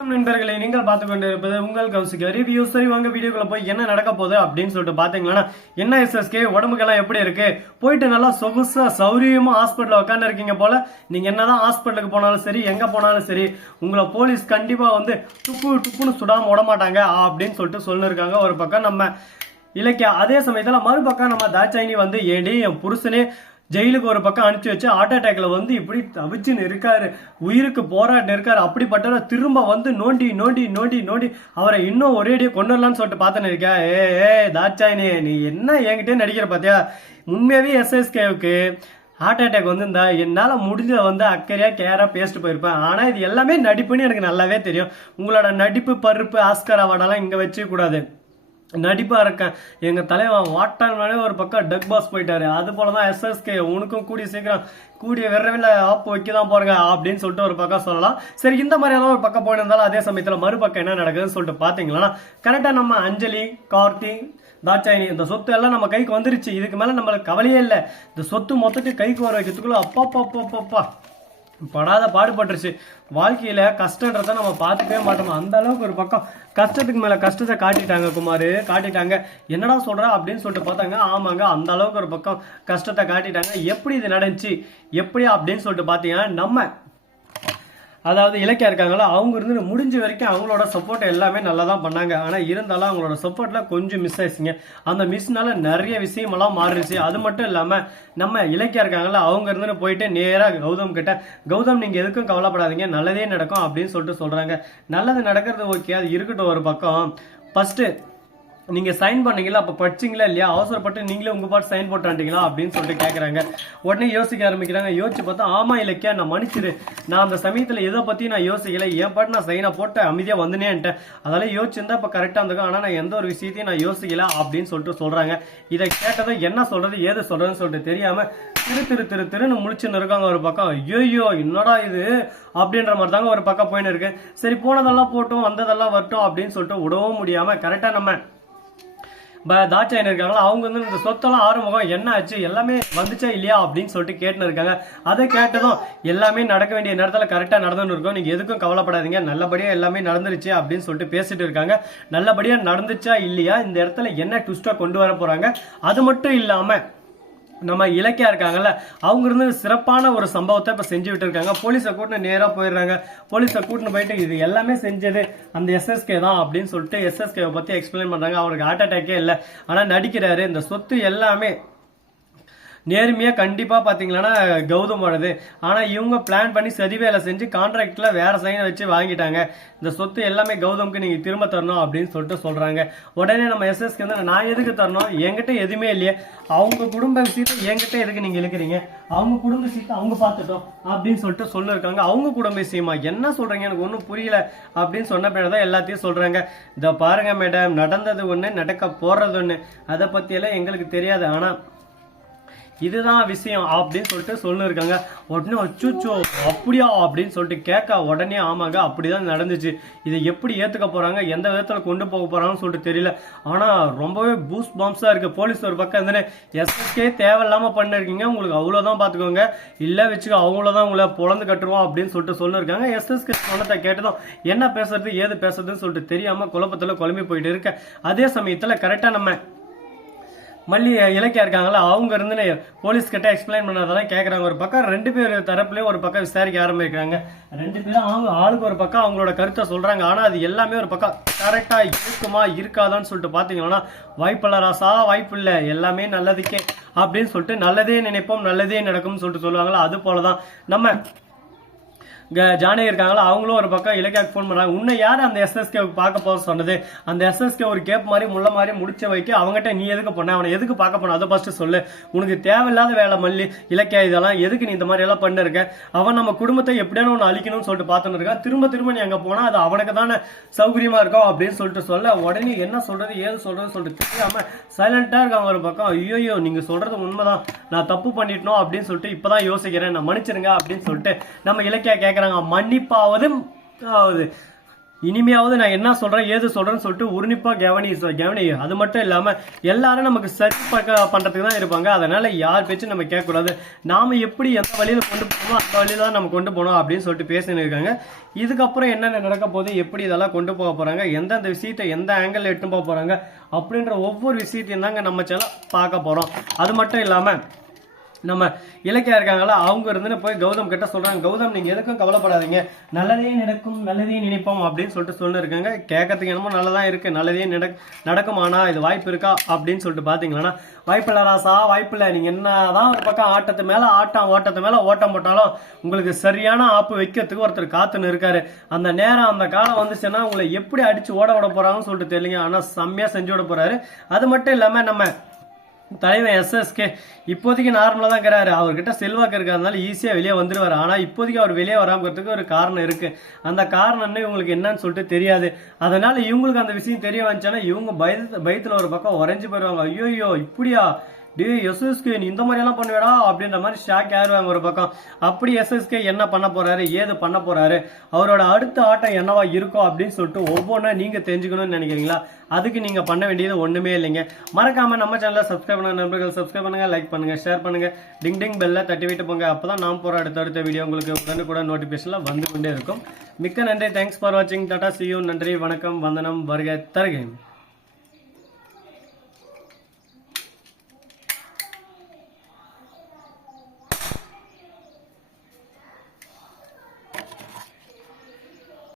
நண்பர்களை நீங்கள் பார்த்து கொண்டு இருப்பது உங்கள் கௌசிக் ரிவ்யூ சரி வாங்க வீடியோக்குள்ள போய் என்ன நடக்க போகுது அப்படின்னு சொல்லிட்டு பாத்தீங்கன்னா என்ன எஸ்எஸ்கே உடம்புக்கெல்லாம் எப்படி இருக்கு? போயிட்டு நல்லா சொகுசா சௌரியமா ஹாஸ்பிட்டல் உட்காந்து இருக்கீங்க போல. நீங்க என்னதான் ஹாஸ்பிட்டலுக்கு போனாலும் சரி எங்க போனாலும் சரி உங்களை போலீஸ் கண்டிப்பா வந்து துப்பு துப்புன்னு சுடாம விடமாட்டாங்க அப்படின்னு சொல்லிட்டு சொல்லிருக்காங்க. ஒரு பக்கம் நம்ம இலக்கியா அதே சமயத்துல மறுபக்கம் நம்ம தாட்சாயினி வந்து ஏடி என் புருஷனே ஜெயிலுக்கு ஒரு பக்கம் அனுப்பிச்சு வச்சு ஹார்ட் அட்டாக்ல வந்து இப்படி தவிச்சுன்னு இருக்காரு உயிருக்கு போராட்டம் இருக்காரு. அப்படிப்பட்டவர் திரும்ப வந்து நோண்டி நோண்டி நோண்டி நோண்டி அவரை இன்னும் ஒரேடியே கொண்டு வரலான்னு சொல்லிட்டு பார்த்தேன்னு இருக்கா ஏ ஏ தாட்சாயினி நீ என்ன என்கிட்டே நடிக்கிற பார்த்தியா? உண்மையாவே எஸ்எஸ்கேவுக்கு ஹார்ட் அட்டாக் வந்து இந்த என்னால் முடிஞ்சதை வந்து அக்கறையாக கேராக பேசிட்டு போயிருப்பேன். ஆனால் இது எல்லாமே நடிப்புன்னு எனக்கு நல்லாவே தெரியும். உங்களோட நடிப்பு பருப்பு ஆஸ்கர் அவார்டெல்லாம் இங்கே வச்சுக்கூடாது நடிப்பாக இருக்கேன் எங்கள் தலைவன் வாட்டான் மேலே ஒரு பக்கம் டக் பாஸ் போயிட்டாரு. அது போலதான் எஸ்எஸ்கே உனக்கும் கூடிய சீக்கிரம் கூடிய விரைவில் ஆப் வைக்க தான் போறங்க அப்படின்னு சொல்லிட்டு ஒரு பக்கம் சொல்லலாம். சரி இந்த மாதிரியெல்லாம் ஒரு பக்கம் போயிருந்தாலும் அதே சமயத்தில் மறுபக்கம் என்ன நடக்குதுன்னு சொல்லிட்டு பாத்தீங்களா? கரெக்டாக நம்ம அஞ்சலி கார்த்தி தாட்சாயினி இந்த சொத்து எல்லாம் நம்ம கைக்கு வந்துருச்சு. இதுக்கு மேலே நம்மளுக்கு கவலையே இல்லை. இந்த சொத்து மொத்தத்தையும் கைக்கு வர வைக்கிறதுக்குள்ள அப்பா அப்பா அப்பா அப்பா. படாத பாடுபட்டுருச்சு. வாழ்க்கையில கஷ்டன்றத நம்ம பார்த்துக்கவே மாட்டோம்? அந்த அளவுக்கு ஒரு பக்கம் கஷ்டத்துக்கு மேல கஷ்டத்தை காட்டிட்டாங்க குமார். காட்டிட்டாங்க. என்னடா சொல்ற அப்படின்னு சொல்லிட்டு பார்த்தாங்க. ஆமாங்க அந்த அளவுக்கு ஒரு பக்கம் கஷ்டத்தை காட்டிட்டாங்க. எப்படி இது நடந்துச்சு? எப்படி அப்படின்னு சொல்லிட்டு பார்த்தீங்கன்னா நம்ம அதாவது இலக்கியா இருக்காங்களோ அவங்க இருந்து முடிஞ்ச வரைக்கும் அவங்களோட சப்போர்ட் எல்லாமே நல்லா தான் பண்ணாங்க. ஆனால் இருந்தாலும் அவங்களோட சப்போர்ட்லாம் கொஞ்சம் மிஸ் ஆயிடுச்சுங்க. அந்த மிஸ்னால நிறைய விஷயமெல்லாம் மாறிடுச்சு. அது மட்டும் இல்லாமல் நம்ம இலக்கியா இருக்காங்களோ அவங்க இருந்து போயிட்டு நேராக கௌதம் கிட்ட கௌதம் நீங்கள் எதுக்கும் கவலைப்படாதீங்க நல்லதே நடக்கும் அப்படின்னு சொல்லிட்டு சொல்கிறாங்க நல்லது நடக்கிறது ஓகே அது இருக்கட்டும் ஒரு பக்கம். ஃபஸ்ட்டு நீங்க சைன் பண்ணீங்களா? அப்ப படிச்சீங்களா இல்லையா? அவசரப்பட்டு நீங்களே உங்க பாட்டு சைன் போட்டாண்டீங்களா அப்படின்னு சொல்லிட்டு கேட்குறாங்க உடனே யோசிக்க ஆரம்பிக்கிறாங்க. யோசிச்சு பார்த்தா ஆமா இலக்கியா நான் மன்னிச்சிரு. நான் அந்த சமயத்துல எதை பத்தி நான் யோசிக்கல. என் பாட்டு நான் சைனை போட்டு அமைதியா வந்துனேன்ட்டேன் அதெல்லாம் யோசிச்சிருந்தா இப்ப கரெக்டா இருந்திருக்கும். ஆனா நான் எந்த ஒரு விஷயத்தையும் நான் யோசிக்கல அப்படின்னு சொல்லிட்டு சொல்றாங்க. இதை கேட்டதும் என்ன சொல்றது ஏது சொல்றதுன்னு சொல்லிட்டு தெரியாம திரு திரு திரு திருன்னு முழிச்சுன்னு இருக்காங்க ஒரு பக்கம். ஐயோ என்னடா இது? அப்படின்ற மாதிரி தாங்க ஒரு பக்கம் போயின்னு இருக்கு. சரி போனதெல்லாம் போட்டும் வந்ததெல்லாம் வரட்டும் அப்படின்னு சொல்லிட்டு விடவும் முடியாம கரெக்டா நம்ம தாட்சாயன் இருக்காங்களா? அவங்க வந்து இந்த சொத்தெல்லாம் ஆறுமுகம் என்ன ஆச்சு எல்லாமே வந்துச்சா இல்லையா அப்படின்னு சொல்லிட்டு கேட்டுன்னு இருக்காங்க. அதை கேட்டதும் எல்லாமே நடக்க வேண்டிய நேரத்தில் கரெக்டாக நடந்துன்னு இருக்கும். நீங்கள் எதுக்கும் கவலைப்படாதீங்க. நல்லபடியாக எல்லாமே நடந்துருச்சு அப்படின்னு சொல்லிட்டு பேசிட்டு இருக்காங்க. நல்லபடியாக நடந்துச்சா இல்லையா? இந்த இடத்துல என்ன ட்விஸ்ட்டாக கொண்டு வர போகிறாங்க அது மட்டும் இல்லாமல் நம்ம இலக்கியா இருக்காங்கல்ல அவங்க இருந்து சிறப்பான ஒரு சம்பவத்தை இப்போ செஞ்சு விட்டுருக்காங்க. போலீஸை கூட்டினு நேராக போயிடுறாங்க. போலீஸை கூட்டின்னு போயிட்டு இது எல்லாமே செஞ்சது அந்த எஸ்எஸ்கே தான் அப்படின்னு சொல்லிட்டு எஸ்எஸ்கேவை பற்றி எக்ஸ்பிளைன் பண்ணுறாங்க அவருக்கு ஹார்ட் அட்டாக்கே இல்லை. ஆனால் நடிக்கிறாரு. இந்த சொத்து எல்லாமே நேர்மையாக கண்டிப்பாக பார்த்தீங்கன்னா கௌதமோடது ஆனால் இவங்க பிளான் பண்ணி சரி வேலை செஞ்சு கான்ட்ராக்டில் வேறு சைனை வச்சு வாங்கிட்டாங்க. இந்த சொத்து எல்லாமே கௌதம்க்கு நீங்கள் திரும்ப தரணும் அப்படின்னு சொல்லிட்டு சொல்கிறாங்க உடனே நம்ம எஸ்எஸ்க்கு வந்து நான் எதுக்கு தரணும்? என்கிட்ட எதுவுமே இல்லையே. அவங்க குடும்ப விஷயத்தை என்கிட்ட எதுக்கு நீங்கள் இழுக்கிறீங்க? அவங்க குடும்ப விஷயத்தை அவங்க பார்த்துட்டோம் அப்படின்னு சொல்லிட்டு சொல்லிருக்காங்க. அவங்க குடும்ப விஷயமா? என்ன சொல்கிறீங்க எனக்கு ஒன்றும் புரியல அப்படின்னு சொன்ன பின்னாடி தான் எல்லாத்தையும் சொல்கிறாங்க இதை பாருங்க மேடம் நடந்தது ஒன்று நடக்க போகிறது ஒன்று அதை பற்றியெல்லாம் எங்களுக்கு தெரியாது. ஆனால் இதுதான் விஷயம் அப்படின்னு சொல்லிட்டு சொல்லிருக்காங்க. உடனே அச்சுச்சோ அப்படியா? அப்படின்னு சொல்லிட்டு கேட்க உடனே ஆமாங்க அப்படிதான் நடந்துச்சு. இதை எப்படி ஏத்துக்க போறாங்க? எந்த விதத்துல கொண்டு போக போறாங்கன்னு சொல்லிட்டு தெரியல. ஆனா ரொம்பவே பூஸ் பாம்ஸா இருக்கு. போலீஸ் ஒரு பக்கம் இருந்தே எஸ்எஸ்கே தேவையில்லாம பண்ணிருக்கீங்க. உங்களுக்கு அவ்வளவுதான் பாத்துக்கோங்க. இல்ல வச்சுக்க அவங்களதான் உங்களை பொழந்து கட்டுருவோம் அப்படின்னு சொல்லிட்டு சொல்லிருக்காங்க. எஸ்எஸ்கே சொன்னதை கேட்டதும் என்ன பேசுறது? ஏது பேசுறதுன்னு சொல்லிட்டு தெரியாம குழப்பத்துல குழம்பி போயிட்டு இருக்க. அதே சமயத்துல கரெக்டா நம்ம மல்லி இலக்கியா இருக்காங்களா அவங்க இருந்து போலீஸ் கிட்ட எக்ஸ்பிளைன் பண்ணதெல்லாம் கேட்குறாங்க ஒரு பக்கம் ரெண்டு பேர் தரப்புலையும் ஒரு பக்கம் விசாரிக்க ஆரம்பிக்கிறாங்க. ரெண்டு பேரும் அவங்க ஆளுக்கு ஒரு பக்கம் அவங்களோட கருத்தை சொல்றாங்க. ஆனா அது எல்லாமே ஒரு பக்கம் கரெக்டா இருக்குமா இருக்காதான்னு சொல்லிட்டு பாத்தீங்கன்னா வாய்ப்பில்ல ராசா வாய்ப்பு இல்லை எல்லாமே நல்லதுக்கே அப்படின்னு சொல்லிட்டு நல்லதே நினைப்போம் நல்லதே நடக்கும்னு சொல்லிட்டு சொல்லுவாங்களா அது போலதான். நம்ம ஜானகி இருக்காங்களோ? அவங்களும் ஒரு பக்கம் இலக்கியாவுக்கு ஃபோன் பண்ணுறாங்க உன்னை யார் அந்த எஸ்எஸ்கே பார்க்க போக சொன்னது? அந்த எஸ்எஸ்கே ஒரு கேப் மாதிரி முள்ள மாதிரி முடிச்ச வைக்க அவங்ககிட்ட நீ எதுக்கு பண்ண? அவனை எதுக்கு பார்க்க போன? அதை ஃபர்ஸ்ட் சொல்லு. உனக்கு தேவையில்லாத வேலை மல்லி இலக்கியா இதெல்லாம் எதுக்கு நீ இந்த மாதிரி எல்லாம் பண்ணிருக்க? அவன் நம்ம குடும்பத்தை எப்படியான ஒன்று அழிக்கணும்னு சொல்லிட்டு பார்த்துன்னு இருக்கான். திரும்ப திரும்ப நீ அங்கே போனால் அது அவனுக்கு தானே சௌகரியமா இருக்கும் அப்படின்னு சொல்லிட்டு சொல்ல. உடனே என்ன சொல்றது ஏது சொல்றது சொல்லிட்டு தெரியாம சைலண்டா இருக்காங்க ஒரு பக்கம். ஐயோ நீங்க சொல்றது உண்மைதான். நான் தப்பு பண்ணிட்டோம் அப்படின்னு சொல்லிட்டு இப்பதான் யோசிக்கிறேன். நான் மன்னிச்சிருங்க அப்படின்னு சொல்லிட்டு நம்ம இலக்கியா கேட்குறாங்க மன்னிப்பாவது ஆவது இனிமையாவது நான் என்ன சொல்கிறேன் ஏது சொல்கிறேன்னு சொல்லிட்டு உன்னிப்பா கவனி கவனி. அது மட்டும் இல்லாமல் எல்லாரும் நமக்கு சரி பார்க்க பண்ணுறதுக்கு தான் இருப்பாங்க. அதனால் யார் பேச்சும் நம்ம கேட்கக்கூடாது. நாம் எப்படி எந்த வழியில கொண்டு போகணுமோ அந்த வழியில தான் நம்ம கொண்டு போகணும் அப்படின்னு சொல்லிட்டு பேசினு இருக்காங்க. இதுக்கப்புறம் என்னென்ன நடக்க போகுது எப்படி இதெல்லாம் கொண்டு போக போகிறாங்க எந்தெந்த விஷயத்தை எந்த ஆங்கிளில் எட்டு போக போகிறாங்க அப்படின்ற ஒவ்வொரு விஷயத்தையும் தாங்க நம்ம செல்ல பார்க்க போகிறோம் அது மட்டும் இல்லாமல் நம்ம இலக்கியா இருக்காங்களா அவங்க இருந்து போய் கௌதம் கிட்ட சொல்றாங்க. கௌதம் நீங்க எதுக்கும் கவலைப்படாதீங்க. நல்லதே நடக்கும் நல்லதே நினைப்போம் அப்படின்னு சொல்லிட்டு சொல்லிருக்காங்க. கேட்கறதுக்கு என்னமோ நல்லதா இருக்கு. நல்லதே நடக் நடக்குமானா இது வாய்ப்பு இருக்கா அப்படின்னு சொல்லிட்டு பார்த்தீங்கன்னா வாய்ப்பு இல்ல ராசா வாய்ப்பு இல்ல நீங்க என்னதான் ஒரு பக்கம் ஆட்டத்து மேல ஆட்டம் ஓட்டத்து மேல ஓட்டம் போட்டாலும் உங்களுக்கு சரியான ஆப்பு வைக்கிறதுக்கு ஒருத்தர் காத்துன்னு இருக்காரு. அந்த நேரம் அந்த காலம் வந்துச்சுன்னா உங்களை எப்படி அடிச்சு ஓட விட போறாங்கன்னு சொல்லிட்டு தெரியலங்க. ஆனா செம்மையா செஞ்சு விட போறாரு. அது மட்டும் இல்லாம நம்ம தலைவன் எஸ்எஸ்கே இப்போதைக்கு நார்மலாக தான் இருக்கிறாரு. அவர்கிட்ட செல்வாக்கு இருக்கிறதுனால ஈஸியாக வெளியே வந்துடுவார் ஆனால் இப்போதைக்கு அவர் வெளியே வராமக்கிறதுக்கு ஒரு காரணம் இருக்குது அந்த காரணம் இவங்களுக்கு என்னன்னு சொல்லிட்டு தெரியாது. அதனால் இவங்களுக்கு அந்த விஷயம் தெரிய வந்துச்சுன்னா இவங்க பயத்து பயத்தில் ஒரு பக்கம் உறைஞ்சி போயிடுவாங்க ஐயோ இப்படியா? டேய் எஸ்எஸ்கே நீ இந்த மாதிரி எல்லாம் பண்ணுவேடா அப்படின்ற மாதிரி ஷாக் ஆயிருவாங்க ஒரு பக்கம். அப்படி எஸ்எஸ்கே என்ன பண்ண போறாரு ஏது பண்ண போறாரு அவரோட அடுத்த ஆட்டம் என்னவா இருக்கும் அப்படின்னு சொல்லிட்டு ஒவ்வொன்றா நீங்க தெரிஞ்சுக்கணும்னு நினைக்கிறீங்களா? அதுக்கு நீங்க பண்ண வேண்டியது ஒண்ணுமே இல்லைங்க. மறக்காம நம்ம சேனலை சப்ஸ்கிரைப் பண்ண நண்பர்கள் சப்ஸ்கிரைப் பண்ணுங்க லைக் பண்ணுங்க ஷேர் பண்ணுங்க. டிங் டிங் பெல்ல தட்டி விட்டு போங்க. அப்பதான் நாம் போற அடுத்த அடுத்த வீடியோ உங்களுக்கு உடனுக்குடன் நோட்டிபிகேஷன்ல வந்து கொண்டே இருக்கும். மிக்க நன்றி. தேங்க்ஸ் ஃபார் வாட்சிங் டாடா சியூ நன்றி வணக்கம் வந்தனம் வருக தருகேன்